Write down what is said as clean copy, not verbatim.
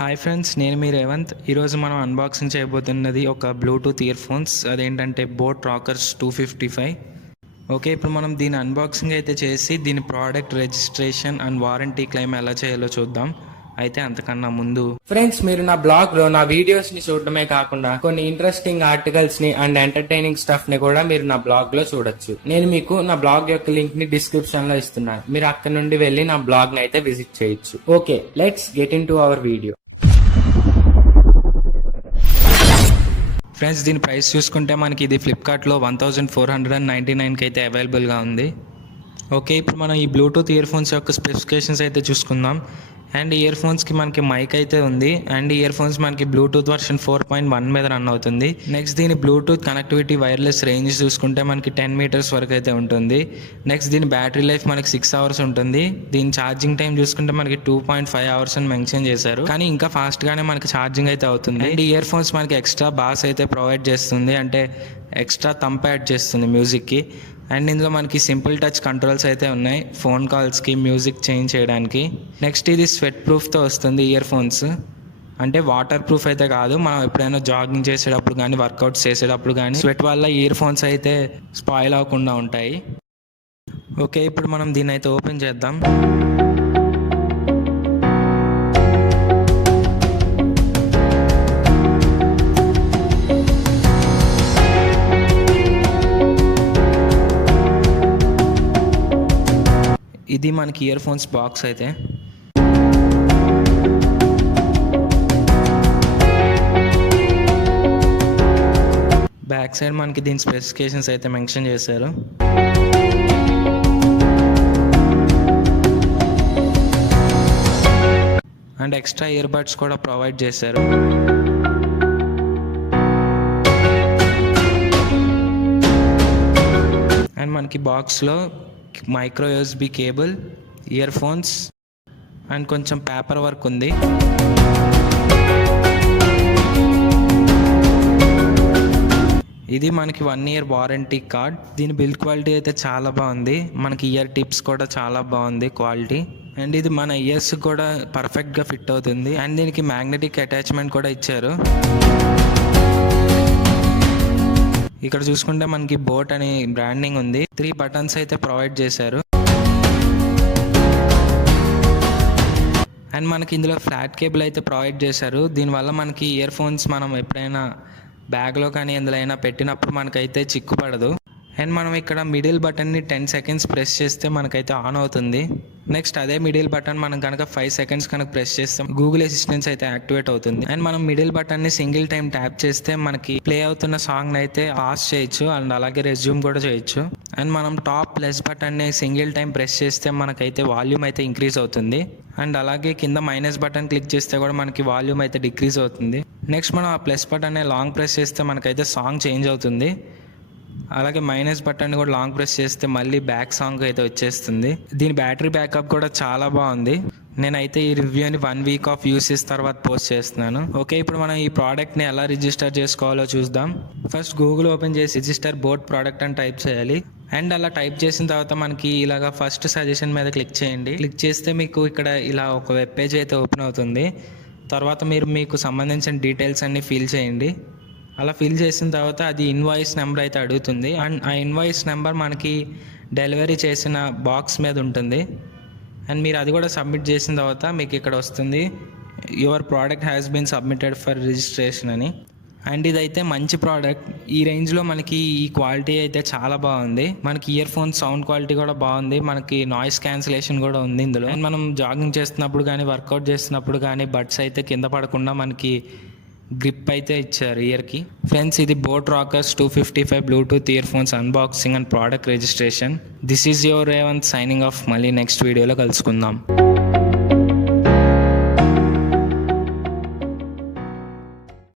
Hi friends, నేను మీ రేవంత్. ఈరోజు మనం అన్బాక్సింగ్ చేయబోతున్నది ఒక బ్లూటూత్ ఇయర్ ఫోన్స్. అదేంటంటే బోట్ రాకర్స్ 255. ఓకే, ఇప్పుడు మనం దీని అన్బాక్సింగ్ అయితే చేసి దీని product registration and warranty claim ఎలా చేయాలో చూద్దాం. అయితే అంతకన్నా ముందు ఫ్రెండ్స్, మీరు నా బ్లాగ్ లో నా వీడియోస్ ని చూడటమే కాకుండా కొన్ని ఇంట్రెస్టింగ్ ఆర్టికల్స్ ని అండ్ ఎంటర్టైనింగ్ స్టఫ్ ని కూడా మీరు నా బ్లాగ్ లో చూడొచ్చు. నేను మీకు నా బ్లాగ్ యొక్క లింక్ ని డిస్క్రిప్షన్ లో ఇస్తున్నాను. మీరు అక్కడ నుండి వెళ్ళి నా బ్లాగ్ ని అయితే విజిట్ చేయొచ్చు. Okay, let's get in to our video. Friends, దీని ప్రైస్ చూసుకుంటే మనకి ఇది ఫ్లిప్కార్ట్లో 1499కి అయితే అవైలబుల్గా ఉంది. ఓకే, ఇప్పుడు మనం ఈ బ్లూటూత్ ఇయర్ ఫోన్స్ యొక్క స్పెసిఫికేషన్స్ అయితే చూసుకుందాం. అండ్ ఇయర్ ఫోన్స్కి మనకి మైక్ అయితే ఉంది. అండ్ ఇయర్ ఫోన్స్ మనకి బ్లూటూత్ వర్షన్ 4.1 మీద రన్ అవుతుంది. నెక్స్ట్ దీని బ్లూటూత్ కనెక్టివిటీ వైర్లెస్ రేంజ్ చూసుకుంటే మనకి 10 మీటర్స్ వరకు అయితే ఉంటుంది. నెక్స్ట్ దీని బ్యాటరీ లైఫ్ మనకి 6 అవర్స్ ఉంటుంది. దీని ఛార్జింగ్ టైం చూసుకుంటే మనకి 2.5 అవర్స్ అని మెన్షన్ చేశారు, కానీ ఇంకా ఫాస్ట్గానే మనకి ఛార్జింగ్ అయితే అవుతుంది. అండ్ ఇయర్ ఫోన్స్ మనకి ఎక్స్ట్రా బాస్ అయితే ప్రొవైడ్ చేస్తుంది, అంటే ఎక్స్ట్రా థంప్ యాడ్ చేస్తుంది మ్యూజిక్కి. అండ్ ఇందులో మనకి సింపుల్ టచ్ కంట్రోల్స్ అయితే ఉన్నాయి ఫోన్ కాల్స్కి, మ్యూజిక్ చేంజ్ చేయడానికి. నెక్స్ట్ ఇది స్వెట్ ప్రూఫ్తో వస్తుంది ఇయర్ ఫోన్స్. అంటే వాటర్ ప్రూఫ్ అయితే కాదు, మనం ఎప్పుడైనా జాగింగ్ చేసేటప్పుడు కానీ వర్కౌట్స్ చేసేటప్పుడు కానీ స్వెట్ వల్ల ఇయర్ ఫోన్స్ అయితే స్పాయిల్ అవ్వకుండా ఉంటాయి. ఓకే, ఇప్పుడు మనం దీన్ని అయితే ఓపెన్ చేద్దాం. ఇది మనకి ఇయర్ ఫోన్స్ బాక్స్ అయితే. బ్యాక్ సైడ్ మనకి దీని స్పెసిఫికేషన్స్ అయితే మెన్షన్ చేశారు. అండ్ ఎక్స్ట్రా ఇయర్ బడ్స్ కూడా ప్రొవైడ్ చేశారు. అండ్ మనకి బాక్స్లో micro USB cable, ear phones and కొంచెం పేపర్ వర్క్ ఉంది. ఇది మనకి 1 ఇయర్ వారంటీ కార్డ్. దీని బిల్డ్ క్వాలిటీ అయితే చాలా బాగుంది. మనకి ఇయర్ టిప్స్ కూడా చాలా బాగుంది క్వాలిటీ. అండ్ ఇది మన ఇయర్స్ కూడా పర్ఫెక్ట్గా ఫిట్ అవుతుంది. అండ్ దీనికి మ్యాగ్నెటిక్ అటాచ్మెంట్ కూడా ఇచ్చారు. ఇక్కడ చూసుకుంటే మనకి బోట్ అని బ్రాండింగ్ ఉంది. 3 బటన్స్ అయితే ప్రొవైడ్ చేశారు. అండ్ మనకి ఇందులో ఫ్లాట్ కేబుల్ అయితే ప్రొవైడ్ చేశారు. దీనివల్ల మనకి ఇయర్ ఫోన్స్ మనం ఎప్పుడైనా బ్యాగ్లో కానీ ఎందులో అయినా పెట్టినప్పుడు మనకైతే చిక్కుపడదు. అండ్ మనం ఇక్కడ మిడిల్ బటన్ని 10 సెకండ్స్ ప్రెస్ చేస్తే మనకైతే ఆన్ అవుతుంది. నెక్స్ట్ అదే మిడిల్ బటన్ మనం కనుక 5 సెకండ్స్ కనుక ప్రెస్ చేస్తే గూగుల్ అసిస్టెన్స్ అయితే యాక్టివేట్ అవుతుంది. అండ్ మనం మిడిల్ బటన్ని సింగిల్ టైం ట్యాప్ చేస్తే మనకి ప్లే అవుతున్న సాంగ్ అయితే పాస్ చేయొచ్చు అండ్ అలాగే రెజ్యూమ్ కూడా చేయొచ్చు. అండ్ మనం టాప్ ప్లస్ బటన్ని సింగిల్ టైం ప్రెస్ చేస్తే మనకైతే వాల్యూమ్ అయితే ఇంక్రీజ్ అవుతుంది. అండ్ అలాగే కింద మైనస్ బటన్ క్లిక్ చేస్తే కూడా మనకి వాల్యూమ్ అయితే డిక్రీజ్ అవుతుంది. నెక్స్ట్ మనం ఆ ప్లస్ బటన్ని లాంగ్ ప్రెస్ చేస్తే మనకైతే సాంగ్ చేంజ్ అవుతుంది. అలాగే మైనస్ బటన్ కూడా లాంగ్ ప్రెస్ చేస్తే మళ్ళీ బ్యాక్ సాంగ్ అయితే వచ్చేస్తుంది. దీని బ్యాటరీ బ్యాకప్ కూడా చాలా బాగుంది. నేనైతే ఈ రివ్యూని 1 వీక్ ఆఫ్ యూసేజ్ తర్వాత పోస్ట్ చేస్తున్నాను. ఓకే, ఇప్పుడు మనం ఈ ప్రోడక్ట్ని ఎలా రిజిస్టర్ చేసుకోవాలో చూద్దాం. ఫస్ట్ గూగుల్ ఓపెన్ చేసి రిజిస్టర్ బోట్ ప్రోడక్ట్ అని టైప్ చేయాలి. అండ్ అలా టైప్ చేసిన తర్వాత మనకి ఇలాగా ఫస్ట్ సజెషన్ మీద క్లిక్ చేయండి. క్లిక్ చేస్తే మీకు ఇక్కడ ఇలా ఒక వెబ్ పేజ్ అయితే ఓపెన్ అవుతుంది. తర్వాత మీరు మీకు సంబంధించిన డీటెయిల్స్ అన్ని ఫిల్ చేయండి. అలా ఫిల్ చేసిన తర్వాత అది ఇన్వాయిస్ నెంబర్ అయితే అడుగుతుంది. అండ్ ఆ ఇన్వాయిస్ నెంబర్ మనకి డెలివరీ చేసిన బాక్స్ మీద ఉంటుంది. అండ్ మీరు అది కూడా సబ్మిట్ చేసిన తర్వాత మీకు ఇక్కడ వస్తుంది your product has been submitted for registration అని. అండ్ ఇదైతే మంచి ప్రోడక్ట్. ఈ రేంజ్లో మనకి ఈ క్వాలిటీ అయితే చాలా బాగుంది. మనకి ఇయర్ ఫోన్ సౌండ్ క్వాలిటీ కూడా బాగుంది. మనకి నాయిస్ క్యాన్సిలేషన్ కూడా ఉంది ఇందులో. అండ్ మనం జాగింగ్ చేస్తున్నప్పుడు కానీ వర్కౌట్ చేస్తున్నప్పుడు కానీ బడ్స్ అయితే కింద పడకుండా మనకి గ్రిప్ అయితే ఇచ్చారు ఇయర్కి. ఫ్రెండ్స్, ఇది boat rockers 255 Bluetooth ear phones unboxing and product registration. This is your Revanth signing off. మళ్ళీ నెక్స్ట్ వీడియోలో కలుసుకుందాం.